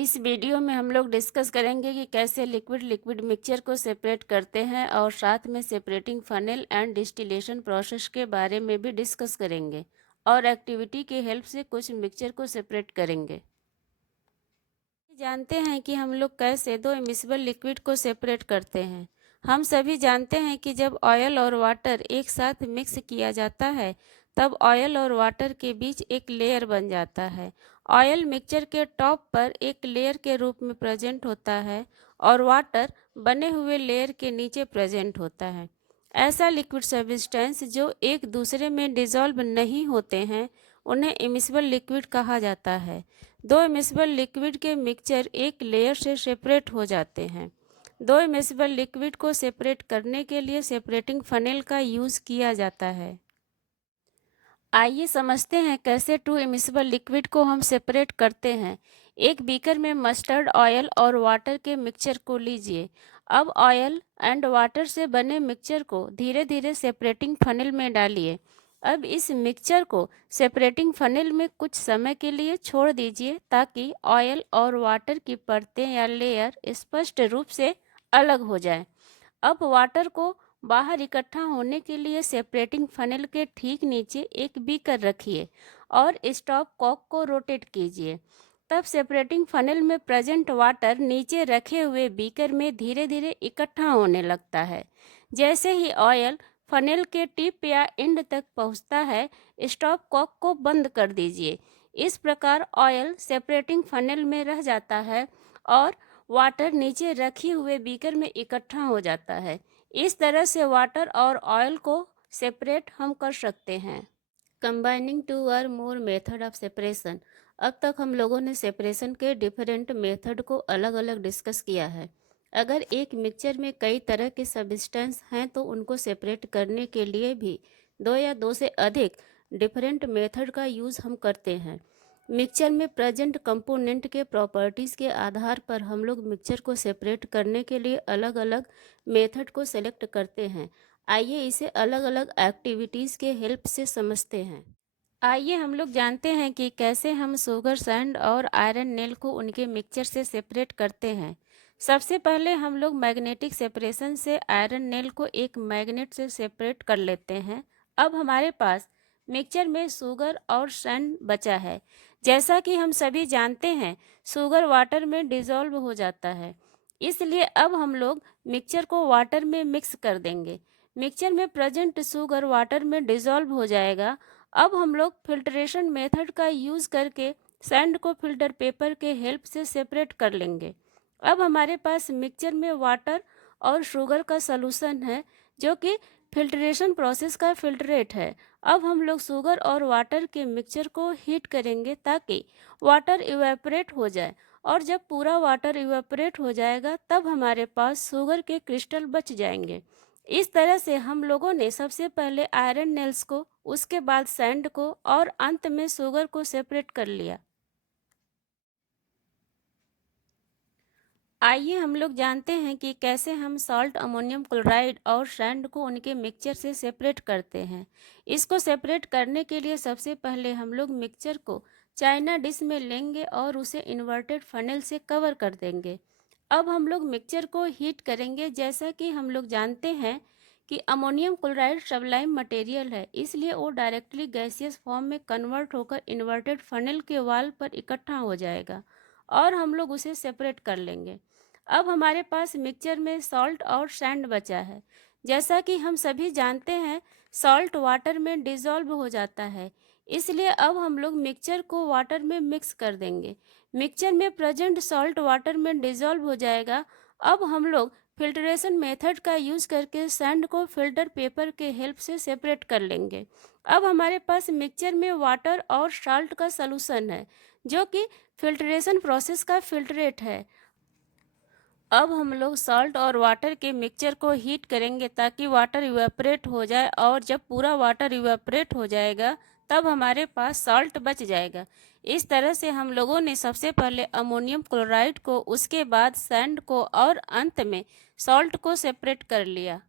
इस वीडियो में हम लोग डिस्कस करेंगे कि कैसे लिक्विड लिक्विड मिक्सचर को सेपरेट करते हैं और साथ में separating funnel and distillation process के बारे में भी डिस्कस करेंगे और एक्टिविटी की हेल्प से कुछ मिक्सचर को सेपरेट करेंगे। जानते हैं कि हम लोग कैसे दो इमिसिबल लिक्विड को सेपरेट करते हैं। हम सभी जानते हैं कि जब ऑयल और वाटर एक साथ मिक्स किया जाता है तब ऑयल और वाटर के बीच एक लेयर बन जाता है। ऑयल मिक्सचर के टॉप पर एक लेयर के रूप में प्रेजेंट होता है और वाटर बने हुए लेयर के नीचे प्रेजेंट होता है। ऐसा लिक्विड सब्सटेंस जो एक दूसरे में डिसॉल्व नहीं होते हैं उन्हें इमिसिबल लिक्विड कहा जाता है। दो इमिसिबल लिक्विड के मिक्सचर एक लेयर से सेपरेट हो जाते हैं। दो इमिसिबल लिक्विड को सेपरेट करने के लिए सेपरेटिंग फनेल का यूज़ किया जाता है। आइए समझते हैं कैसे टू इमिसिबल लिक्विड को हम सेपरेट करते हैं। एक बीकर में मस्टर्ड ऑयल और वाटर के मिक्सचर को लीजिए। अब ऑयल एंड वाटर से बने मिक्सचर को धीरे धीरे सेपरेटिंग फनेल में डालिए। अब इस मिक्सचर को सेपरेटिंग फनेल में कुछ समय के लिए छोड़ दीजिए ताकि ऑयल और वाटर की परतें या लेयर स्पष्ट रूप से अलग हो जाए। अब वाटर को बाहर इकट्ठा होने के लिए सेपरेटिंग फनेल के ठीक नीचे एक बीकर रखिए और स्टॉप कॉक को रोटेट कीजिए। तब सेपरेटिंग फनेल में प्रेजेंट वाटर नीचे रखे हुए बीकर में धीरे धीरे इकट्ठा होने लगता है। जैसे ही ऑयल फनेल के टिप या एंड तक पहुंचता है, स्टॉप कॉक को बंद कर दीजिए। इस प्रकार ऑयल सेपरेटिंग फनेल में रह जाता है और वाटर नीचे रखी हुए बीकर में इकट्ठा हो जाता है। इस तरह से वाटर और ऑयल को सेपरेट हम कर सकते हैं। कंबाइनिंग टू और मोर मेथड ऑफ सेपरेशन। अब तक हम लोगों ने सेपरेशन के डिफरेंट मेथड को अलग अलग डिस्कस किया है। अगर एक मिक्सचर में कई तरह के सब्सटेंस हैं तो उनको सेपरेट करने के लिए भी दो या दो से अधिक डिफरेंट मेथड का यूज़ हम करते हैं। मिक्सचर में प्रेजेंट कंपोनेंट के प्रॉपर्टीज़ के आधार पर हम लोग मिक्सचर को सेपरेट करने के लिए अलग अलग मेथड को सेलेक्ट करते हैं। आइए इसे अलग अलग एक्टिविटीज़ के हेल्प से समझते हैं। आइए हम लोग जानते हैं कि कैसे हम शुगर सैंड और आयरन नेल को उनके मिक्सचर से सेपरेट करते हैं। सबसे पहले हम लोग मैग्नेटिक सेपरेशन से आयरन नेल को एक मैग्नेट से सेपरेट कर लेते हैं। अब हमारे पास मिक्सचर में शुगर और सैंड बचा है। जैसा कि हम सभी जानते हैं, शुगर वाटर में डिसॉल्व हो जाता है, इसलिए अब हम लोग मिक्सचर को वाटर में मिक्स कर देंगे। मिक्सचर में प्रेजेंट शुगर वाटर में डिसॉल्व हो जाएगा। अब हम लोग फिल्ट्रेशन मेथड का यूज़ करके सैंड को फिल्टर पेपर के हेल्प से सेपरेट कर लेंगे। अब हमारे पास मिक्सचर में वाटर और शुगर का सॉल्यूशन है जो कि फिल्ट्रेशन प्रोसेस का फिल्ट्रेट है। अब हम लोग शुगर और वाटर के मिक्सचर को हीट करेंगे ताकि वाटर इवेपोरेट हो जाए, और जब पूरा वाटर इवेपोरेट हो जाएगा तब हमारे पास शुगर के क्रिस्टल बच जाएंगे। इस तरह से हम लोगों ने सबसे पहले आयरन नेल्स को, उसके बाद सैंड को और अंत में शुगर को सेपरेट कर लिया। आइए हम लोग जानते हैं कि कैसे हम सॉल्ट, अमोनियम क्लोराइड और सैंड को उनके मिक्सचर से सेपरेट करते हैं। इसको सेपरेट करने के लिए सबसे पहले हम लोग मिक्सचर को चाइना डिश में लेंगे और उसे इन्वर्टेड फनेल से कवर कर देंगे। अब हम लोग मिक्सचर को हीट करेंगे। जैसा कि हम लोग जानते हैं कि अमोनियम क्लोराइड सबलाइम मटेरियल है, इसलिए वो डायरेक्टली गैसियस फॉर्म में कन्वर्ट होकर इन्वर्टेड फनेल के वाल पर इकट्ठा हो जाएगा और हम लोग उसे सेपरेट कर लेंगे। अब हमारे पास मिक्सचर में सॉल्ट और सैंड बचा है। जैसा कि हम सभी जानते हैं, सॉल्ट वाटर में डिसॉल्व हो जाता है, इसलिए अब हम लोग मिक्सचर को वाटर में मिक्स कर देंगे। मिक्सचर में प्रेजेंट सॉल्ट वाटर में डिसॉल्व हो जाएगा। अब हम लोग फिल्ट्रेशन मेथड का यूज़ करके सैंड को फिल्टर पेपर के हेल्प से सेपरेट कर लेंगे। अब हमारे पास मिक्सचर में वाटर और सॉल्ट का सॉल्यूशन है जो कि फिल्ट्रेशन प्रोसेस का फिल्ट्रेट है। अब हम लोग सॉल्ट और वाटर के मिक्सचर को हीट करेंगे ताकि वाटर इवेपोरेट हो जाए, और जब पूरा वाटर इवेपोरेट हो जाएगा तब हमारे पास सॉल्ट बच जाएगा। इस तरह से हम लोगों ने सबसे पहले अमोनियम क्लोराइड को, उसके बाद सैंड को और अंत में सॉल्ट को सेपरेट कर लिया।